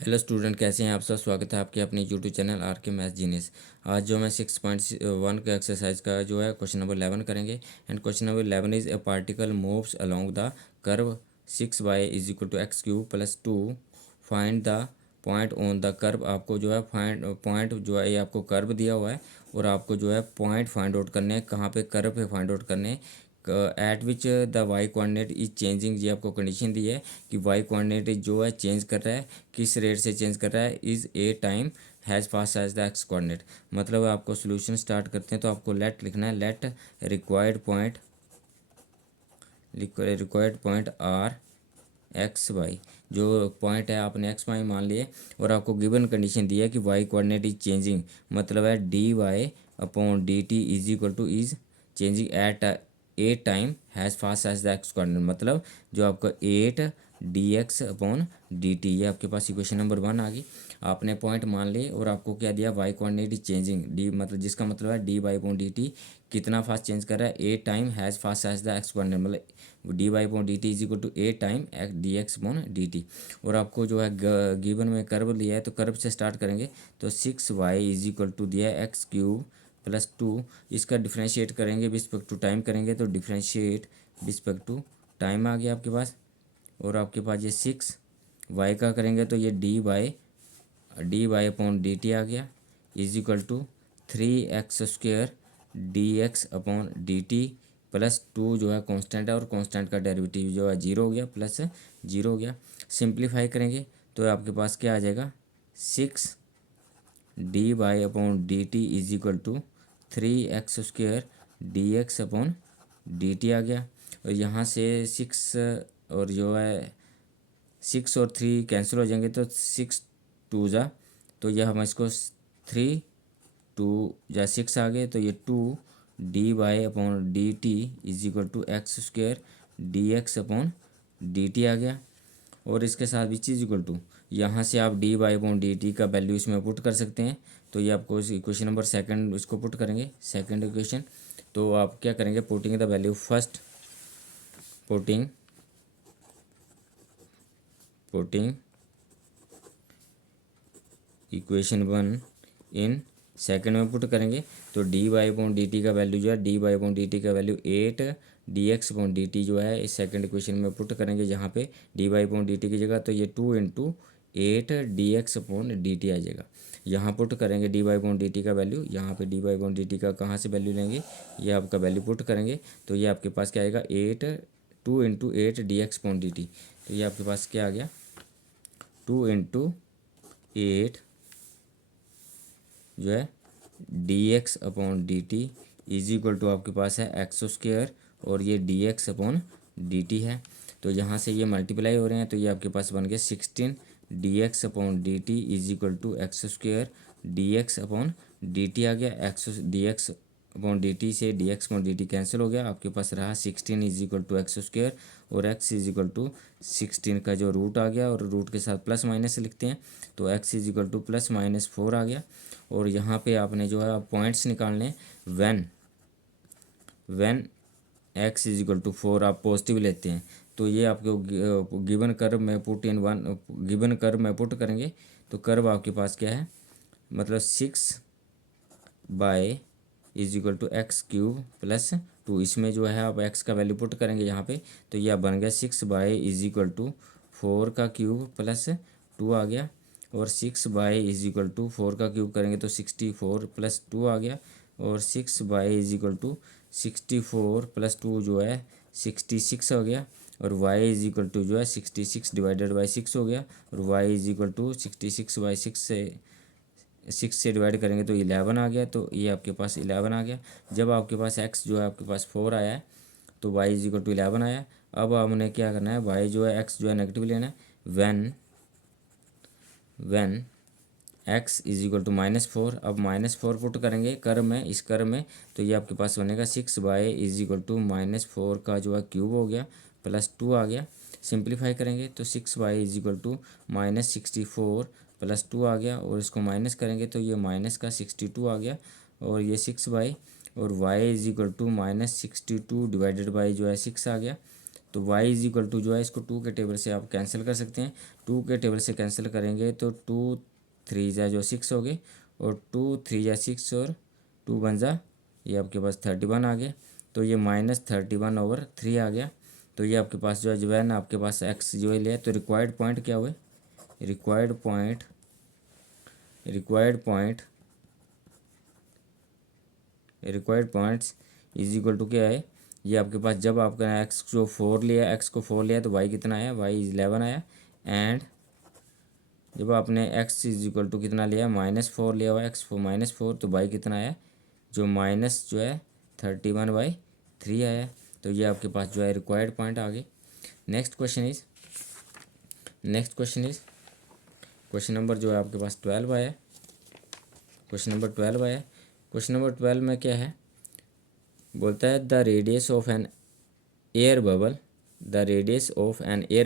Hello student, कैसे हैं आप सब। स्वागत है आपके अपने यूट्यूब चैनल आर के मैथ जीनियस। आज जो मैं 6.1 का एक्सरसाइज का जो है क्वेश्चन नंबर 11 करेंगे। And question number 11 is a particle moves along the curve 6y is equal to x cube plus 2। Find the point on the curve. आपको जो है फाइंड पॉइंट जो है ये आपको कर्व दिया हुआ है और आपको जो है पॉइंट फाइंड आउट करने हैं। कहाँ पे? कर्व पे फाइंड आउट करने हैं। At which the y coordinate is changing. ये आपको कंडीशन दी है कि वाई कोऑर्डिनेट जो है चेंज कर रहा है। किस रेट से चेंज कर रहा है? Is a time has fast as the x coordinate. मतलब आपको सोल्यूशन स्टार्ट करते हैं तो आपको लेट लिखना है। Let required point are x y. जो पॉइंट है आपने एक्स वाई मान लिए और आपको गिवन कंडीशन दी है कि वाई कोऑर्डिनेट इज चेंजिंग। मतलब है d y upon d t is equal to is changing at a time has fast as the x coordinate. मतलब जो आपका 8 d x upon d t, ये आपके पास इक्वेशन नंबर 1 आ गई। आपने पॉइंट मान लिए और आपको क्या दिया? Y coordinate is changing d, मतलब जिसका मतलब है d y upon d t कितना फास्ट चेंज कर रहा है? A time has fast as the x coordinate. मतलब d y upon d t is equal to a time d x upon d t. और आपको जो है गिवन में कर्व लिया है तो कर्व से स्टार्ट करेंगे। तो 6y इज इक्वल टू दिया है एक्स क्यूब प्लस 2। इसका डिफ्रेंशिएट करेंगे रिस्पेक्ट टू टाइम करेंगे तो डिफ्रेंशिएट रिस्पेक्ट टू टाइम आ गया आपके पास। और आपके पास ये 6y का करेंगे तो ये d y upon d t आ गया is equal to 3x² d x upon d t plus 2 जो है कांस्टेंट है और कांस्टेंट का डेरिवेटिव जो है 0 हो गया, प्लस 0 हो गया। सिंप्लीफाई करेंगे तो आपके पास क्या आ जाएगा? 6 dy upon d t is equal to 3x² d x upon d t आ गया। और यहाँ से 6 और जो है 6 और 3 कैंसिल हो जाएंगे तो 6 2 जा, तो यह हम इसको 3 2 या 6 आ गए तो ये 2 d y upon d t is equal to x² d x upon d t आ गया। और इसके साथ भी चीज़ इक्वल टू यहाँ से आप d y upon d t का वैल्यू इसमें पुट कर सकते हैं। तो ये आपको इक्वेशन नंबर सेकंड इसको पुट करेंगे, सेकंड इक्वेशन। तो आप क्या करेंगे? Putting the value first, putting equation 1 in second में पुट करेंगे तो d y upon d t का वैल्यू जो है d y upon d t का value 8 d x upon d t जो है इस सेकंड इक्वेशन में पुट करेंगे जहाँ पे d y upon d t की जगह तो ये 2 into 8 d x upon d t आ जाएगा। यहाँ पुट करेंगे d y upon d t का वैल्यू। यहाँ पे d y upon d t का कहाँ से वैल्यू लेंगे? ये आपका वैल्यू पुट करेंगे तो ये आपके पास क्या आएगा? 2 into 8 d x upon d T. तो ये आपके पास क्या आ गया? 2 इंटू 8 जो है d x upon d t is equal to आपके पास है x² और ये d x upon d t है। तो यहाँ से ये मल्टीप्लाई हो रहे हैं तो ये आपके पास बन गया 16 d x upon d t is equal to x² d x upon d t आ गया। D x upon d t से d x upon d t cancel हो गया। आपके पास रहा 16 इज इक्वल टू x² और x इज इक्वल टू 16 का जो रूट आ गया और रूट के साथ प्लस माइनस लिखते हैं तो x इज इक्वल टू +-4 आ गया। और यहाँ पे आपने जो है पॉइंट्स निकालने when x is equal to 4 आप पॉजिटिव लेते हैं तो ये आपको गिवन कर्व में गिवन कर्व में पुट करेंगे तो कर्व आपके पास क्या है? मतलब 6 is equal to x cube plus 2। इसमें जो है आप x का वैल्यू पुट करेंगे यहाँ पे तो यह बन गया 6 इज इक्वल टू 4 का क्यूब प्लस 2 आ गया। और 6 इज इक्वल टू 4 का क्यूब करेंगे तो 64 प्लस 2 आ गया। और 6 इज इक्वल टू 64 प्लस 2 जो है 66 हो गया। और y इज इक्वल टू जो है 66 डिवाइडेड बाई 6 हो गया। और y इज इक्वल टू 66/6 से 6 से डिवाइड करेंगे तो 11 आ गया। तो ये आपके पास 11 आ गया। जब आपके पास x जो है आपके पास 4 आया है तो y इज इक्वल टू 11 आया। अब हमने क्या करना है? y जो है x जो है नेगेटिव लेना है। When x is equal to -4। अब -4 पुट करेंगे कर्व में, इस कर्व में तो ये आपके पास बनेगा 6 इज इक्वल टू -4 का जो है क्यूब हो गया प्लस 2 आ गया। सिंप्लीफाई करेंगे तो 6 इज इक्वल टू -64 प्लस 2 आ गया। और इसको माइनस करेंगे तो ये माइनस का 62 आ गया। और ये 6 और y is equal to -62 divided by जो है 6 आ गया। तो y इज इक्वल टू जो है इसको 2 के टेबल से आप कैंसिल कर सकते हैं। 2 के टेबल से कैंसिल करेंगे तो 2 3 जा जो 6 हो गए, और 2 3 जा 6 और 2 बन जा ये आपके पास 31 आ गया। तो ये -31/3 आ गया। तो ये आपके पास जो है ना आपके पास x जो है लिया। तो रिक्वायर्ड पॉइंट क्या हुए, required point required points is equal to क्या है, ये आपके पास जब आपका x जो 4 लिया, x को 4 लिया तो y कितना आया, y 11 आया। एंड जब आपने x इज इक्वल टू कितना लिया, -4 लिया हुआ, x -4, तो y कितना आया, जो माइनस जो है 31/3 आया। तो ये आपके पास जो है रिक्वायर्ड पॉइंट आ गए। Next question is question number जो है आपके पास 12 आया। क्वेश्चन नंबर 12 में क्या है, बोलता है the radius of an air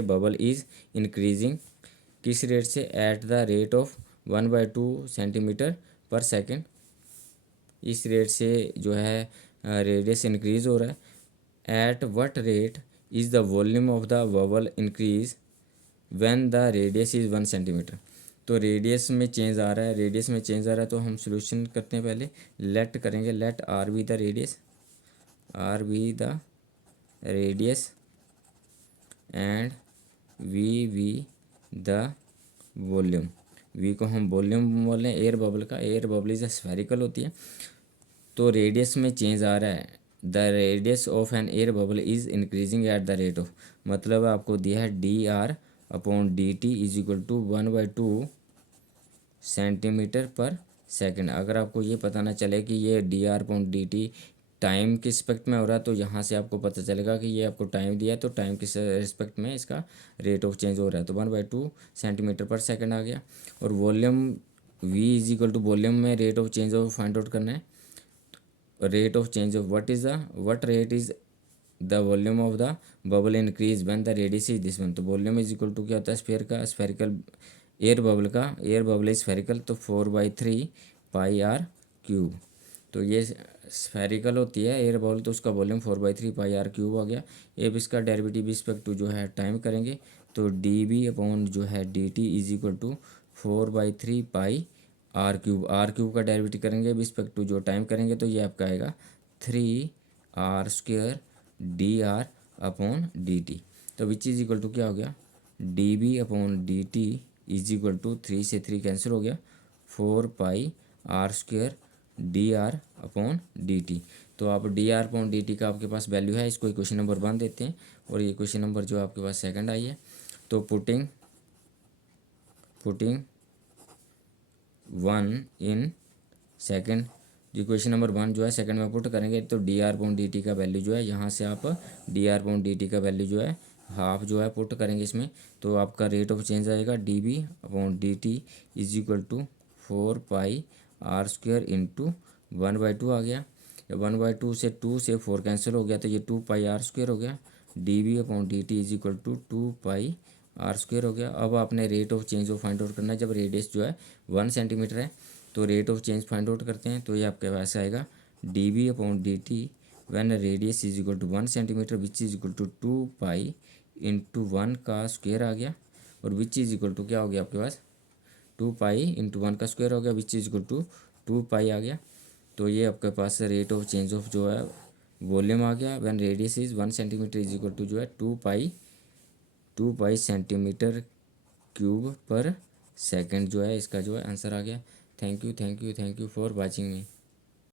bubble is increasing किस रेट से, at the rate of 1/2 centimetre per second. इस रेट से जो है रेडियस इंक्रीज हो रहा है। At what rate is the volume of the bubble increase when the radius is 1 centimetre. तो रेडियस में चेंज आ रहा है, तो हम सोल्यूशन करते हैं। पहले लेट करेंगे, let r be the radius and V the volume. V को हम वॉल्यूम बोल रहे हैं एयर बबल का। एयर बबल इज स्फेरिकल होती है। तो रेडियस में चेंज आ रहा है, the radius of an air bubble is increasing at the rate of, मतलब आपको दिया है dr/dt is equal to 1/2 centimetre per second. अगर आपको ये पता ना चले कि ये dr/dt टाइम के रिस्पेक्ट में हो रहा है, तो यहाँ से आपको पता चलेगा कि ये आपको टाइम दिया है, तो टाइम के रिस्पेक्ट में इसका रेट ऑफ चेंज हो रहा है। तो 1/2 सेंटीमीटर पर सेकेंड आ गया। और volume v is equal to volume में rate of change of find out करना है। Rate of change of what rate is the volume of the bubble increase when the radius is this one. तो volume is equal to क्या होता है, spherical air bubble is spherical, तो 4/3 pi r cube. तो ये spherical होती है air bubble, तो उसका वॉल्यूम 4/3 पाई आर क्यूब आ गया। अब इसका डेरिवेटिव रिस्पेक्ट टू जो है टाइम करेंगे, तो dB/, जो है dt is equal to 4/3 pi r cube का डेरिवेटिव करेंगे रिस्पेक्ट टू जो टाइम करेंगे, तो ये आपका आएगा 3r² dr/dt। तो विच इज इक्वल टू क्या हो गया, dB/dt इज इक्वल टू 3 से 3 कैंसिल हो गया, 4πr² dr/dt। तो आप dr/dt का आपके पास वैल्यू है, इसको क्वेश्चन नंबर 1 देते हैं। और ये क्वेश्चन नंबर जो आपके पास सेकंड आई है, तो पुटिंग 1 इन सेकंड, जो क्वेश्चन नंबर 1 जो है सेकंड में पुट करेंगे, तो dr/dt का वैल्यू जो है, यहाँ से आप dr/dt का वैल्यू जो है हाफ जो है पुट करेंगे इसमें, तो आपका रेट ऑफ चेंज आएगा dB/dt is equal to 4πr² into 1/2 आ गया। 1/2 से 2 से 4 कैंसिल हो गया, तो ये 2πr² हो गया। dB/dt is equal to 2πr² हो गया। अब आपने rate of change of find out करना है। जब रेडियस जो है 1 सेंटीमीटर है, तो rate of change find out करते हैं, तो ये आपके पास आएगा dB/dt when radius is equal to 1 centimetre which is equal to 2π into 1 का स्क्वायर आ गया। और विच इज इक्वल टू क्या हो गया आपके पास, 2π इंटू 1 का स्क्वायर हो गया, विच इज इक्वल टू 2π आ गया। तो ये आपके पास रेट ऑफ चेंज ऑफ जो है वॉल्यूम आ गया when radius is 1 centimetre is equal to जो है 2π सेंटीमीटर क्यूब पर सेकंड, जो है इसका जो है आंसर आ गया। Thank you for watching me.